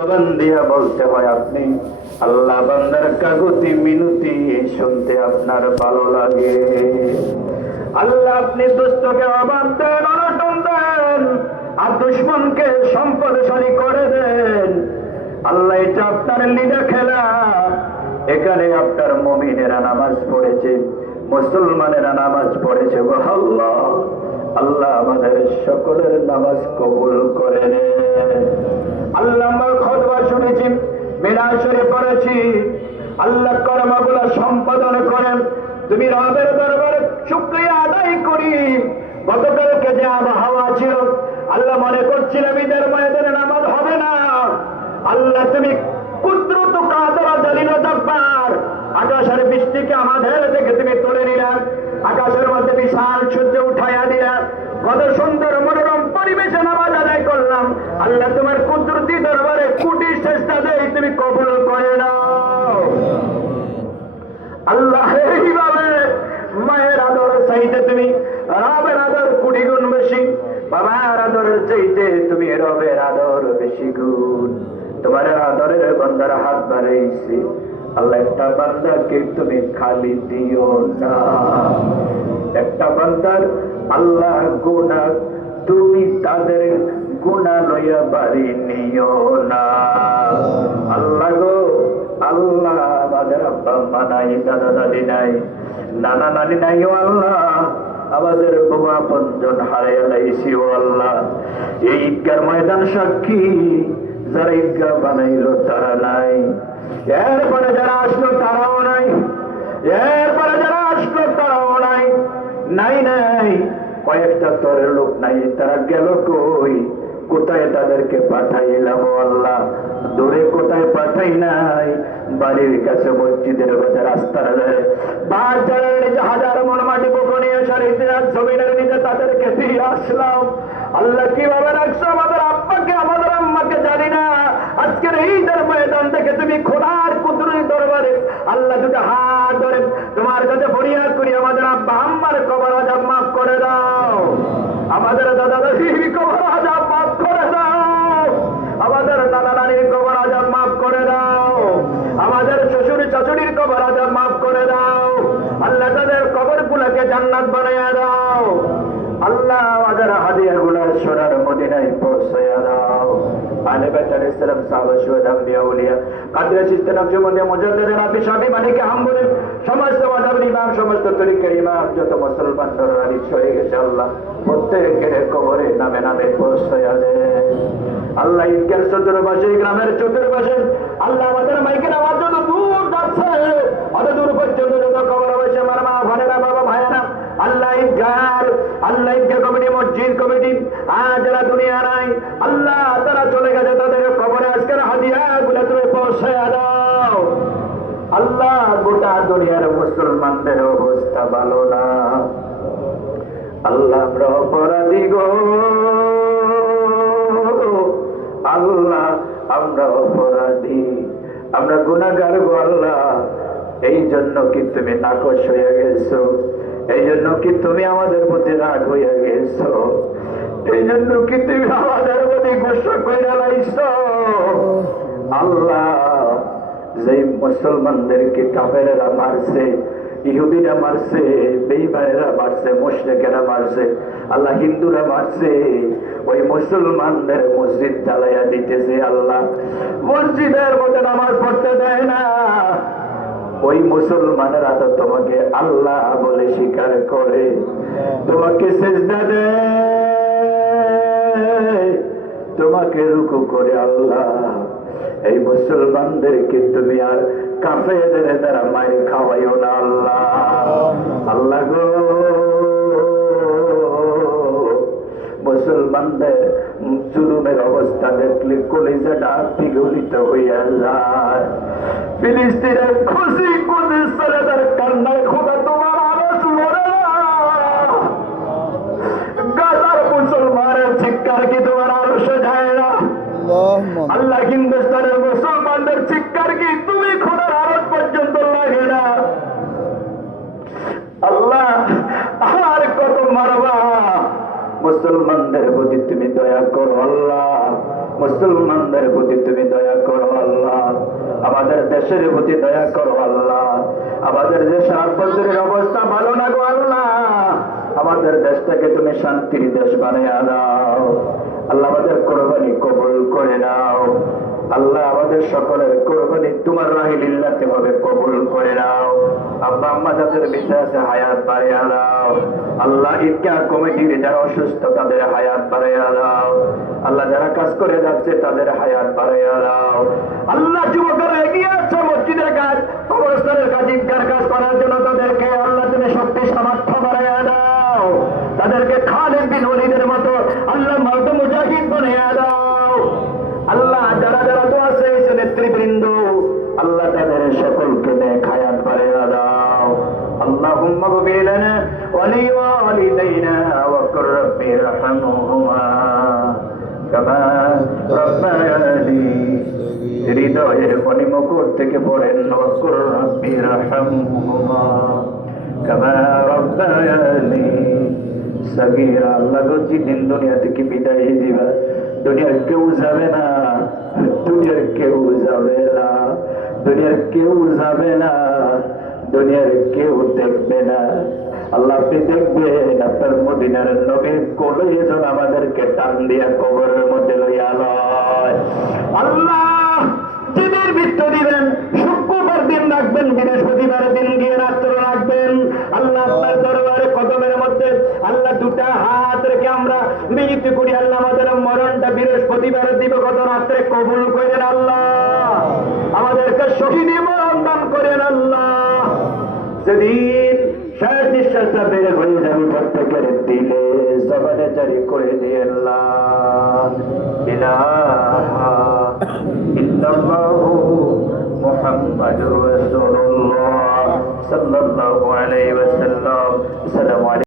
জবান দিয়া বলতে হয় আপনি আল্লাহ বান্দার কাগতি মিনতি শুনতে আপনার ভালো লাগে। আল্লাহ আপনি দুষ্টকে আবাদ দেন, অনটন দেন, আর দুশ্মনকে সম্পদশালী করে দেন। আল্লাহ এটা আপনার লীলা খেলা। এখানে আপনার মুমিনেরা নামাজ পড়েছে, মুসলমানেরা নামাজ পড়েছে। গো আল্লাহ, আল্লাহ আমাদের সকলের নামাজ কবুল করে নেন। আল্লাহ আমার খুতবা শুনেছি, মিলাদ শরীফ পড়েছি। আল্লাহ কর্মগুলো সম্পাদন করেন। তুমি রবের দরবারে শুকরিয়া আদায় করি। গতকালকে যে আবহাওয়া ছিল, আল্লাহ মনে করছিলাম ঈদের ময়দানে নামাজ হবে না। আল্লাহ তুমি কুদরত কাদের জালিল জব্বার, আকাশের বৃষ্টিকে আমাদের থেকে তুমি তুলে নিলা, আকাশের মধ্যে বিশাল সূর্য উঠাইয়া দিলা। কত সুন্দর মনোরম পরিবেশে নামাজ আদায় করলাম। আল্লাহ তোমার কুদরতি দরবারে কোটি চেষ্টা দেয়, তুমি কবুল করে নাও। আল্লাহ এইভাবে মায়ের আদর চাইতে তুমি রবের আদর কোটি গুণ বেশি, বাবার আদরের চাইতে তুমি রবের আদর বেশি গুণ। তোমার আদরের বান্দার হাত বাড়াইছে। আল্লাহ একটা বান্দাকে তুমি খালি দিও না। একটা বান্দার আল্লাহ গুনাহ তুমি তাদের গুনাহ লইয়া বাড়ি নিও না। আল্লাহ গো আল্লাহ, আমাদের আব্বা আম্মা নাই, দাদা দাদি নাই, নানা নানি নাই। ও আল্লাহ, আমাদের বহু আপনজন হারাইয়া লাইছি। ও আল্লাহ, এই ঈদগার ময়দান সাক্ষী, যারা ঈদগাহ বানাইলো তারা নাই, এরপরে যারা আসলো তারাও নাই, এরপরে যারা আসলো তারাও নাই। নাই নাই কয়েকটা তরের লোক নাই, তারা গেল কই? কোথায় তাদেরকে পাঠাইলাম? আল্লাহ, দূরে কোথায় পাঠাই নাই, বাড়ির কাছে, মসজিদের কাছে, রাস্তার ধারে, বাজারের হাজার মন মাটি বুকো নিয়ে জমিনের নিচে তাদেরকে দিয়ে আসলাম। আল্লাহ কিভাবে রাখছো আমাদের আব্বাকে, আমাদের আম্মাকে জানি না। আজকের ঈদের ময়দান থেকে তুমি খোদার কুদরতি দরবারে আল্লাহ দুটো হাত ধরে তোমার কাছে ফরিয়াদ করি, আমাদের আব্বা আম্মার কবর আযাব মাফ করে দাও, আমাদের দাদা দাদির কবর আযাব মাফ করে দাও, আমাদের নানা নানির কবর আযাব মাফ করে দাও, আমাদের শ্বশুর শাশুড়ির কবর আযাব মাফ করে দাও। আল্লাহ তাদের কবরগুলোকে জান্নাত বানাইয়া দাও। আল্লাহ আমাদের হাদিয়াগুলো সোনার মদিনায় পৌঁছাইয়া দাও। আলে বাইত আলাইহিস সালাম, সাহাবা, শুহাদা, আউলিয়া, আউলিয়া, কাদরে চিশতি, নকশবন্দি, মুজাদ্দিদ, নাফি, শাফি, মালিকি, হাম্বলি, সমস্ত মাযহাবের ইমাম, সমস্ত তরিকার ইমাম, যত মুসলমান নরনারী হয়ে গেছে, আল্লাহ প্রত্যেকের কবরে নামে নামে পৌঁছাইয়া দে। আল্লাহ ঈদগার চতুর্পাশে, গ্রামের চতুর্পাশে, আল্লাহ আমাদের মাইকের আওয়াজ যত দূর যাচ্ছে, অত দূর পর্যন্ত যত কবর হয়েছে আমার মা বোনেরা, বাবা ভাইয়েরা, আল্লাহ ঈদগার, আল্লাহ ঈদগাহ কমিটি, মসজিদ কমিটি, যারা দুনিয়া নাই, আল্লাহ তারা চলে গেছে, তাদের কবরে আজকের হাদিয়া গুলা তুমি পৌঁছায়া দাও। আল্লাহ গোটা দুনিয়ার মুসলমানদের অবস্থা ভালো না। আল্লাহ আমরা অপরাধী গো, আল্লাহ আমরা অপরাধী, আমরা গুনাহগার গো আল্লাহ। এই জন্য কি তুমি নাকশ হয়ে গেছো? এই জন্য কি তুমি আমাদের প্রতি রাগ হইয়া গেছো? এই জন্য কি তুমি আমাদের প্রতি গোসা কইরা লাইছো? আল্লাহ, যে মুসলমানদেরকে কাফেরেরা মারছে, ইহুদিরা মারছে, বেঈমানেরা মারছে, মুশরিকেরা মারছে, আল্লাহ হিন্দুরা মারছে, ওই মুসলমানদের মসজিদ জ্বালাইয়া দিতেছে। আল্লাহ মসজিদের মধ্যে নামাজ পড়তে দেয় না। ওই মুসলমানেরা তো তোমাকে আল্লাহ বলে স্বীকার করে, তোমাকে সেজদা দেয়, তোমাকে রুকু করে। আল্লাহ এই মুসলমানদেরকে তুমি আর কাফেরদের দ্বারা মায়ের খাওয়াইও না। আল্লাহ, আল্লাহ গো, মুসলমানদের জুলুমের অবস্থা দেখলে কলিজাটা বিগলিত হইয়া যায়। ফিলিস্তিনের খুশি কুদিস ছেলেদের কান্নায় খোদা তোমার আরশ লড়ে না। গাজার মুসলমানের চিৎকার কি তোমার আরশে যায় না? আল্লাহ হিন্দুস্তানের মুসলমানদের চিৎকার কি তুমি খোদার আরশ পর্যন্ত লাগে না? আল্লাহ আর কত মারবা? মুসলমানদের প্রতি তুমি দয়া করো আল্লাহ, মুসলমানদের প্রতি তুমি দয়া দেশের প্রতি দয়া করো আল্লাহ। আমাদের দেশের আভ্যন্তরীণ অবস্থা ভালো না গো আল্লাহ, আমাদের দেশটাকে তুমি শান্তির দেশ বানিয়ে দাও আল্লাহ। আমাদের কোরবানি কবুল করে নাও আল্লাহ। আমাদের সকলের কোরবানি তোমার রাহিলিল্লাহতে হবে, কবুল করে নাও। আব্বা আম্মা যাদের বেঁচে আছে হায়াত বাড়িয়ে দাও আল্লাহ। ঈদগাহ কমিটির যারা অসুস্থ তাদের হায়াত বাড়িয়ে দাও আল্লাহ। যারা কাজ করে যাচ্ছে তাদের হায়াত বাড়িয়ে দাও আল্লাহ। যুবকরা এগিয়ে আসছে মসজিদের কাজ, কবরস্থানের কাজ, ঈদগাহর কাজ করার জন্য তাদেরকে আল্লাহ তুমি শক্তি সামর্থ্য বাড়িয়ে দাও। তাদেরকে খালিদ বিন ওলীদের মতো আল্লাহ মর্দ মুজাহিদ বানিয়ে দাও আল্লাহ। যারা যারা দোয়া চেয়েছে নেতৃবৃন্দ আল্লাহ তাদের সকলকে নেক হায়াত বাড়িয়ে দাও। اللهم اغفر لنا ولوالدينا وقل رب ارحمهما كما ربياني হৃদয়ের মণিমুকুট থেকে পড়েন ওয়াকুর রাব্বি রাহমহুমা কামা রাব্বায়ানি সগীরা। আল্লাহ গো যেদিন দুনিয়া থেকে বিদায় দিবা, দুনিয়ার কেউ যাবে না, দুনিয়ার কেউ যাবে না, দুনিয়ার কেউ যাবে না, দুনিয়ার কেউ দেখবে না আল্লাহ। আপনি দেখবেন আপনার মদিনার নবীর কোলে যেন আমাদেরকে টান দিয়া কবরের মধ্যে লইয়া লয় আল্লাহ। যেদিন মৃত্যু দিবেন শুক্রবার দিন রাখবেন, বৃহস্পতিবার দিন গিয়ে রাত্র রাখবেন আল্লাহ। আপনার দরবারে কদমের মধ্যে আল্লাহ দুটা হাত রেখে আমরা বিনতি করি আল্লাহ, আমাদের মরণটা বৃহস্পতিবার দিব কত রাত্রে কবুল করেন আল্লাহ। আমাদেরকে শহীদ মরণ দান করেন আল্লাহ। সেদিন শেষ নিঃশ্বাসটা বেড়ে হয়ে যাবে প্রত্যেকের দিলে জবানে জারি করে দিয়ে আল্লাহ ইলাহা ইল্লাল্লাহু মুহাম্মাদুর রাসূলুল্লাহ সাল্লাল্লাহু আলাইহি ওয়াসাল্লাম। আসসালামু আলাইকুম।